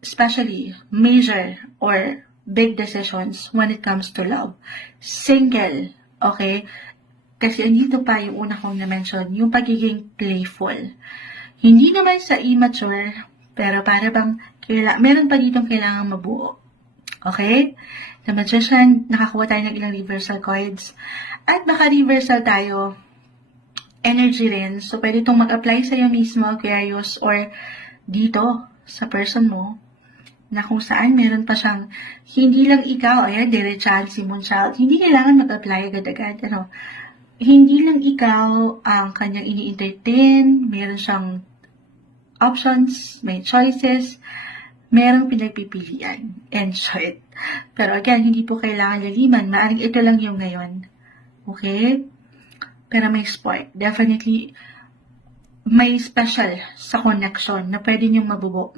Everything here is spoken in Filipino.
especially major or big decisions when it comes to love. Single, okay? Kasi andito pa yung una kong na-mention, yung pagiging playful. Hindi naman sa immature, pero para bang meron pa ditong kailangan mabuo. Okay? The Magician, nakakuha tayo ng ilang reversal cards. At baka reversal tayo, energy rin. So, pwede itong mag-apply sa'yo mismo, Aquarius, or dito, sa person mo, na kung saan meron pa siyang, hindi lang ikaw, ayan, diretsahan si Moonchild, hindi kailangan mag-apply agad-agad, hindi lang ikaw ang kanyang ini-entertain, meron siyang options, may choices, merong pinagpipilian, and short. Pero again, hindi po kailangan laliman, maaring ito lang yung ngayon. Okay? Pero may spark. Definitely, may special sa connection na pwede niyong mabuo